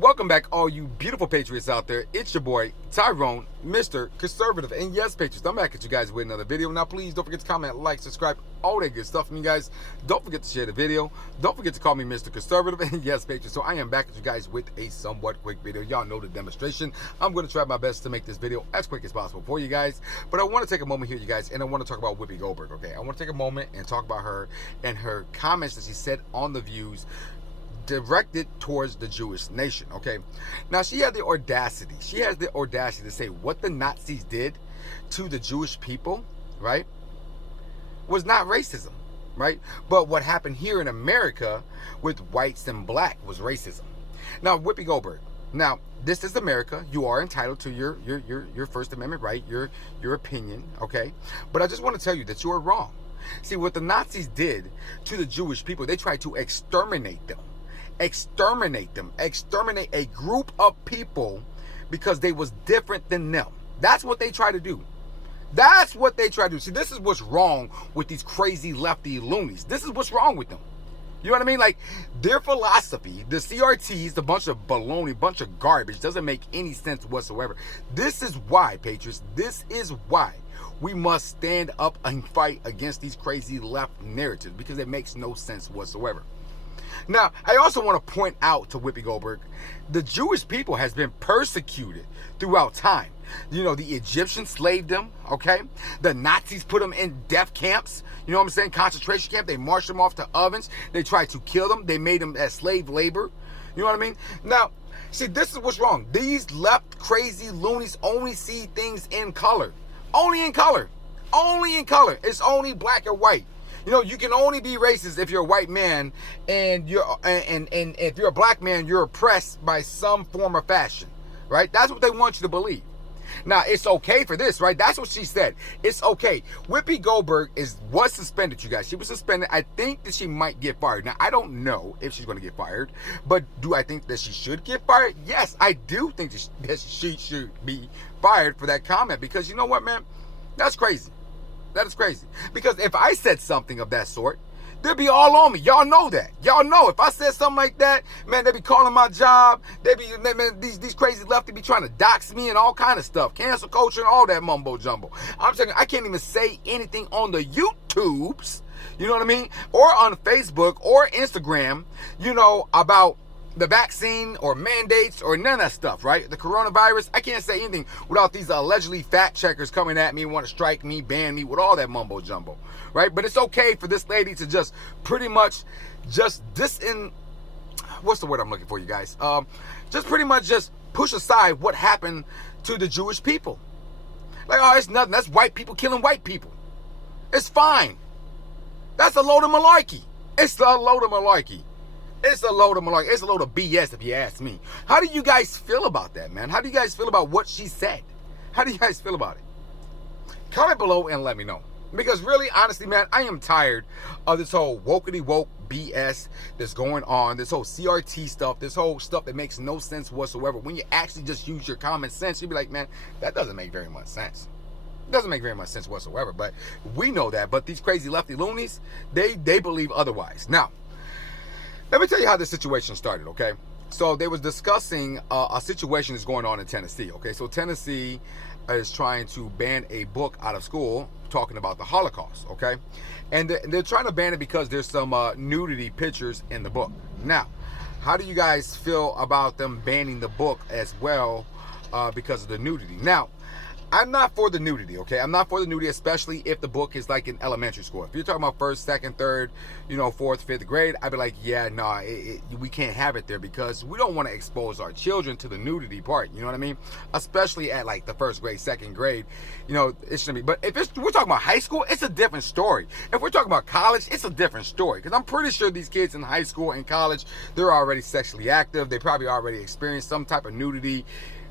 Welcome back, all you beautiful patriots out there. It's your boy, Tyrone, Mr. Conservative. And yes, patriots, I'm back at you guys with another video. Now, please don't forget to comment, like, subscribe, all that good stuff. And you guys, don't forget to share the video. Don't forget to call me Mr. Conservative. And yes, patriots, so I am back at you guys with a somewhat quick video. Y'all know the demonstration. I'm going to try my best to make this video as quick as possible for you guys. But I want to take a moment here, you guys, and I want to talk about Whoopi Goldberg, okay? I want to take a moment and talk about her and her comments that she said on The Views directed towards the Jewish nation, okay? Now, she has the audacity to say what the Nazis did to the Jewish people, right, was not racism, right? But what happened here in America with whites and black was racism. Now, Whoopi Goldberg, now, this is America. You are entitled to your First Amendment right, your opinion, okay? But I just want to tell you that you are wrong. See, what the Nazis did to the Jewish people, they tried to exterminate them. Exterminate a group of people because they was different than them. That's what they try to do. See, this is what's wrong with these crazy lefty loonies. This is what's wrong with them. You know what I mean? Like, their philosophy, the CRTs, the bunch of baloney, bunch of garbage, doesn't make any sense whatsoever. This is why, patriots, this is why we must stand up and fight against these crazy left narratives, because it makes no sense whatsoever. Now, I also want to point out to Whoopi Goldberg, the Jewish people has been persecuted throughout time. You know, the Egyptians slaved them, okay? The Nazis put them in death camps, you know what I'm saying? Concentration camp. They marched them off to ovens. They tried to kill them. They made them as slave labor. You know what I mean? Now, see, this is what's wrong. These left crazy loonies only see things in color. Only in color. Only in color. It's only black or white. You know, you can only be racist if you're a white man, and if you're a black man, you're oppressed by some form or fashion, right? That's what they want you to believe. Now, it's okay for this, right? That's what she said. It's okay. Whoopi Goldberg was suspended, you guys. She was suspended. I think that she might get fired. Now, I don't know if she's going to get fired, but do I think that she should get fired? Yes, I do think that she should be fired for that comment, because you know what, man? That's crazy. That is crazy. Because if I said something of that sort, they'd be all on me. Y'all know that. Y'all know if I said something like that, man, they'd be calling my job. Man, these crazy lefties be trying to dox me and all kind of stuff. Cancel culture and all that mumbo jumbo. I'm saying I can't even say anything on the YouTubes, you know what I mean? Or on Facebook or Instagram, you know, about the vaccine or mandates or none of that stuff, right? The coronavirus, I can't say anything without these allegedly fact checkers coming at me, want to strike me, ban me, with all that mumbo jumbo, right? But it's okay for this lady to just pretty much what's the word I'm looking for, you guys? Just pretty much just push aside what happened to the Jewish people. Like, oh, it's nothing. That's white people killing white people. It's fine. That's a load of malarkey. It's a load of malarkey. It's a load of malarkey. It's a load of BS, if you ask me. How do you guys feel about that, man? How do you guys feel about what she said? How do you guys feel about it? Comment below and let me know. Because really, honestly, man, I am tired of this whole wokety woke BS that's going on, this whole CRT stuff, this whole stuff that makes no sense whatsoever. When you actually just use your common sense, you'll be like, man, that doesn't make very much sense. It doesn't make very much sense whatsoever. But we know that. But these crazy lefty loonies, they believe otherwise. Now, let me tell you how this situation started, okay? So they was discussing a situation that's going on in Tennessee, okay? So Tennessee is trying to ban a book out of school talking about the Holocaust, okay? And they're trying to ban it because there's some nudity pictures in the book. Now, how do you guys feel about them banning the book as well because of the nudity? Now, I'm not for the nudity, okay? I'm not for the nudity, especially if the book is like in elementary school. If you're talking about first, second, third, you know, fourth, fifth grade, I'd be like, yeah, no, we can't have it there, because we don't want to expose our children to the nudity part, you know what I mean? Especially at like the first grade, second grade, you know, it shouldn't be. But if we're talking about high school, it's a different story. If we're talking about college, it's a different story, because I'm pretty sure these kids in high school and college, they're already sexually active. They probably already experienced some type of nudity,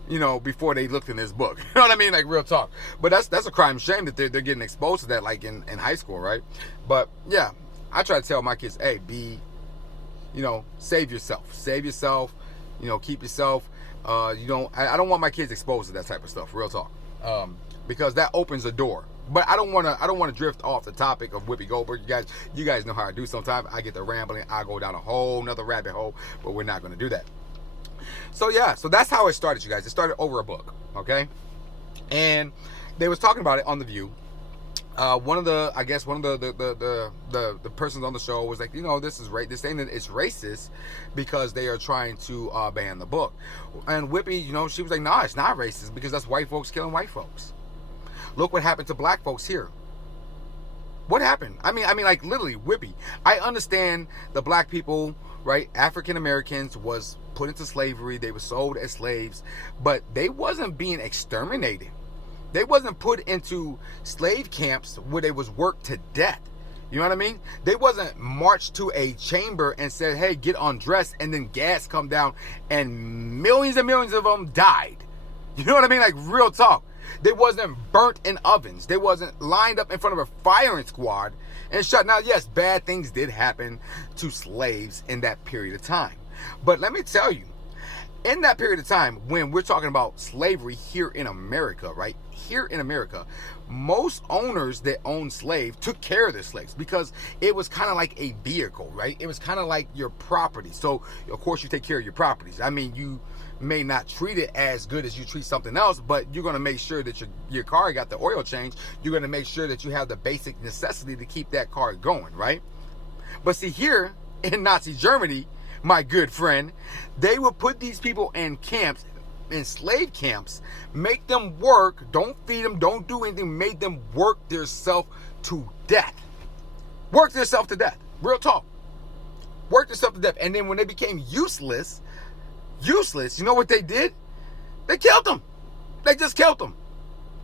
you know, before they looked in this book. You know what I mean? Like, real talk. But that's a crime shame that they're getting exposed to that, like in high school, right? But yeah, I try to tell my kids, hey, you know, save yourself, you know, keep yourself. I don't want my kids exposed to that type of stuff, real talk, because that opens a door. But I don't want to drift off the topic of Whoopi Goldberg. You guys know how I do sometimes. I get to rambling. I go down a whole nother rabbit hole, but we're not going to do that. So yeah, so that's how it started, you guys. It started over a book, okay? And they was talking about it on The View. One of the persons on the show was like, this is right. They're saying that it's racist because they are trying to ban the book. And Whoopi, she was like, nah, it's not racist because that's white folks killing white folks. Look what happened to black folks here. What happened? I mean, like literally, Whoopi. I understand the black people, right? African Americans was put into slavery. They were sold as slaves, but they wasn't being exterminated. They wasn't put into slave camps where they was worked to death. You know what I mean? They wasn't marched to a chamber and said, hey, get undressed, and then gas come down and millions and millions of them died. You know what I mean? Like real talk. They wasn't burnt in ovens. They wasn't lined up in front of a firing squad and shot. Now, yes, bad things did happen to slaves in that period of time. But let me tell you, in that period of time, when we're talking about slavery here in America, right? Here in America, most owners that owned slaves took care of their slaves because it was kind of like a vehicle, right? It was kind of like your property. So, of course, you take care of your properties. I mean, you may not treat it as good as you treat something else, but you're going to make sure that your car got the oil change. You're going to make sure that you have the basic necessity to keep that car going, right? But see, here in Nazi Germany, my good friend, they would put these people in camps, in slave camps, make them work, don't feed them, don't do anything, made them work themselves to death. Work themselves to death. Real talk. Work themselves to death. And then when they became useless, you know what they did? They killed them. They just killed them.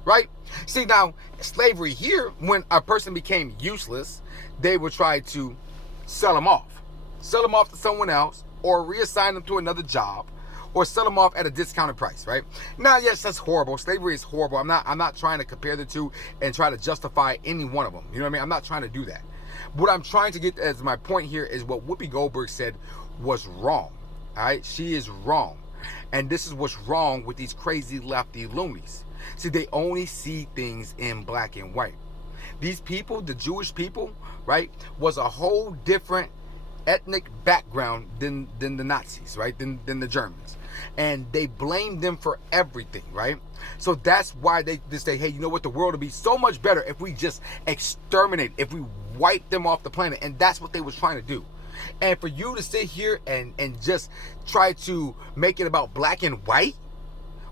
Right? See, now, slavery here, when a person became useless, they would try to sell them off. Sell them off to someone else, or reassign them to another job, or sell them off at a discounted price, right? Now, yes, that's horrible. Slavery is horrible. I'm not trying to compare the two and try to justify any one of them. You know what I mean? I'm not trying to do that. What I'm trying to get as my point here is what Whoopi Goldberg said was wrong. All right? She is wrong. And this is what's wrong with these crazy lefty loonies. See, they only see things in black and white. These people, the Jewish people, right, was a whole different ethnic background than the Nazis, right? Than the Germans. And they blame them for everything, right? So that's why they say, hey, you know what? The world would be so much better if we just exterminate, if we wipe them off the planet. And that's what they was trying to do. And for you to sit here and just try to make it about black and white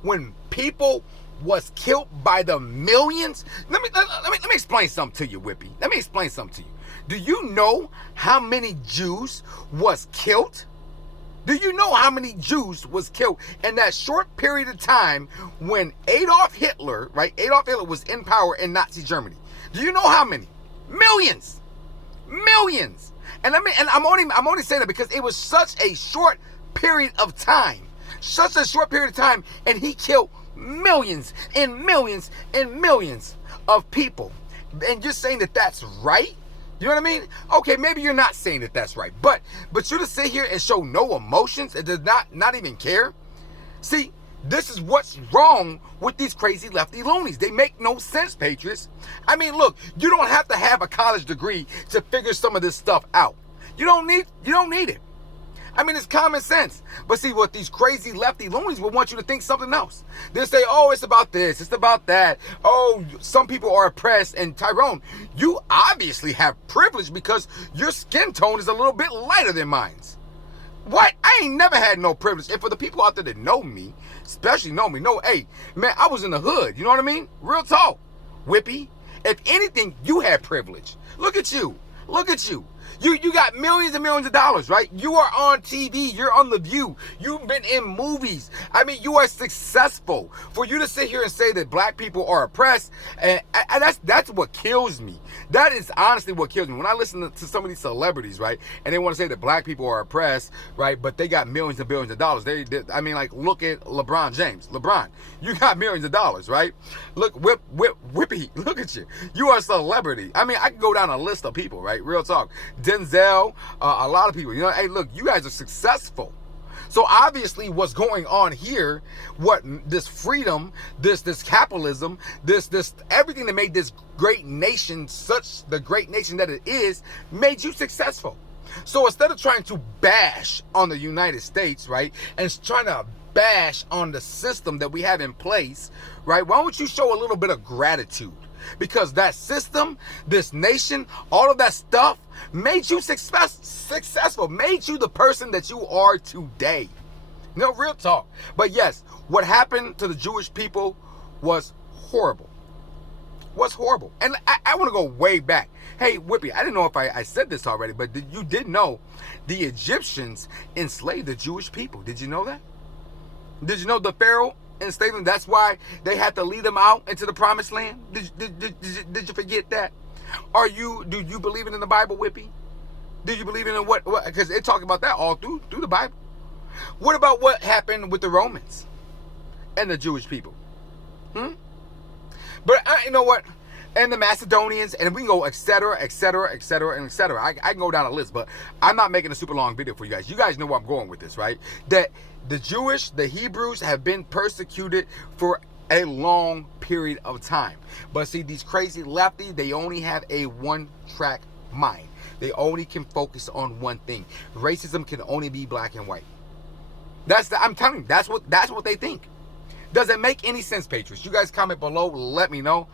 when people was killed by the millions. Let me explain something to you, Whoopi. Let me explain something to you. Do you know how many Jews was killed? Do you know how many Jews was killed in that short period of time when Adolf Hitler, right? Adolf Hitler was in power in Nazi Germany. Do you know how many? Millions. Millions. And I'm only saying that because it was such a short period of time. Such a short period of time, and he killed millions and millions and millions of people. And you're saying that that's right? You know what I mean? Okay, maybe you're not saying that that's right, but you to sit here and show no emotions and does not even care. See, this is what's wrong with these crazy lefty loonies. They make no sense, Patriots. I mean, look, you don't have to have a college degree to figure some of this stuff out. You don't need it. I mean, it's common sense. But see, what these crazy lefty loonies will want you to think something else. They'll say, oh, it's about this, it's about that. Oh, some people are oppressed. And Tyrone, you obviously have privilege because your skin tone is a little bit lighter than mine. What? I ain't never had no privilege. And for the people out there that know me, especially know me, hey, man, I was in the hood. You know what I mean? Real talk. Whoopi, if anything, you had privilege. Look at you. Look at you. You got millions and millions of dollars, right? You are on TV. You're on The View. You've been in movies. I mean, you are successful. For you to sit here and say that black people are oppressed, and that's what kills me. That is honestly what kills me. When I listen to some of these celebrities, right, and they want to say that black people are oppressed, right, but they got millions and billions of dollars. I mean, like, look at LeBron James. LeBron, you got millions of dollars, right? Look, Whoopi, look at you. You are a celebrity. I mean, I can go down a list of people, right? Real talk. Denzel, a lot of people. You know, hey, look, you guys are successful. So obviously what's going on here, what this freedom, this capitalism, this everything that made this great nation such the great nation that it is, made you successful. So instead of trying to bash on the United States, right, and trying to bash on the system that we have in place, right, why don't you show a little bit of gratitude? Because that system, this nation, all of that stuff made you successful, made you the person that you are today. No, real talk. But yes, what happened to the Jewish people was horrible. Was horrible. And I want to go way back. Hey, Whoopi, I didn't know if I said this already, but you did know the Egyptians enslaved the Jewish people. Did you know that? Did you know the Pharaoh enslaved them? That's why they had to lead them out into the promised land. Did you forget that? Do you believe it in the Bible, Whoopi? Do you believe in what? Because it talks about that all through the Bible. What about what happened with the Romans and the Jewish people? But you know what? And the Macedonians, and we can go etc., etc., etc., and etc. I can go down a list, but I'm not making a super long video for you guys. You guys know where I'm going with this, right? That the Jewish, the Hebrews have been persecuted for a long period of time. But see, these crazy lefties, they only have a one-track mind. They only can focus on one thing. Racism can only be black and white. I'm telling you, that's what they think. Does it make any sense, Patriots? You guys comment below, let me know.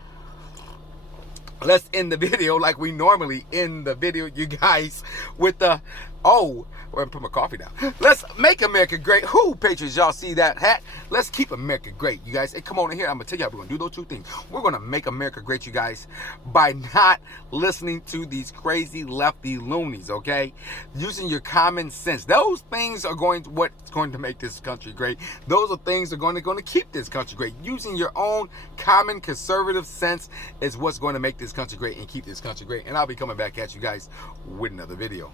Let's end the video like we normally end the video, you guys, with the, I'm gonna put my coffee down. Let's make America great. Who, Patriots, y'all see that hat? Let's keep America great, you guys. Hey, come on in here. I'm gonna tell you how we're gonna do those two things. We're gonna make America great, you guys, by not listening to these crazy lefty loonies, okay? Using your common sense. Those things are what's going to make this country great. Those are things that are going to keep this country great. Using your own common conservative sense is what's going to make this country great and keep this country great. And I'll be coming back at you guys with another video.